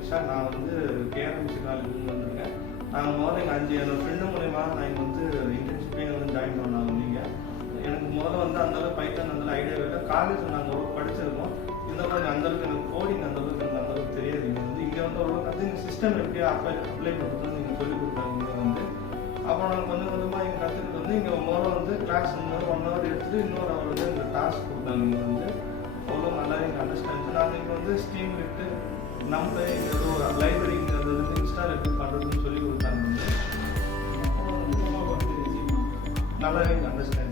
Vishal, நான் வந்து கேஆர்எம்சி காலேஜ்லேருந்து வந்திருக்கேன். நாங்கள் முதல்ல எங்கள் என்னோடய ஃப்ரெண்டு மூலிமா நான் இங்கே வந்து இன்டர்ன்ஷிப்பே வந்து ஜாயின் பண்ணாங்க. நீங்கள் எனக்கு முதல்ல வந்து அந்தளவுக்கு பைத்தான் அந்தளவு ஐடியா இல்லை. காலேஜில் நாங்கள் ஒரு படிச்சிருக்கோம். இருந்தாலும் அந்தளவுக்கு எனக்கு கோடிங் அந்தளவுக்கு தெரியாது. இங்கே வந்து ஓரளவுக்கு வந்து எங்கள் சிஸ்டம் எப்படி அப்ளை பண்ணுறதுன்னு நீங்கள் சொல்லிக் கொடுத்தாங்க. இங்கே வந்து அப்புறம் நாங்கள் கொஞ்சம் கொஞ்சமாக இங்கே கற்றுக்கிட்டு வந்து இங்கே முதல்ல வந்து கிளாஸ் 1 hour எடுத்துகிட்டு இன்னொரு அவர் வந்து எங்களுக்கு டாஸ்க் கொடுத்தாங்க. இங்கே வந்து அவ்வளோ நல்லா எங்கள் அண்டர்ஸ்டாண்ட். நாங்கள் இங்கே வந்து ஸ்டீம் விட்டு நம்ம இங்கே ஏதோ லைப்ரரிங்க அது வந்து இன்ஸ்டால் எப்படி பண்ணுறதுன்னு சொல்லி கொடுத்தாங்க. வந்து நல்லா எங்கள் அண்டர்ஸ்டாண்ட்.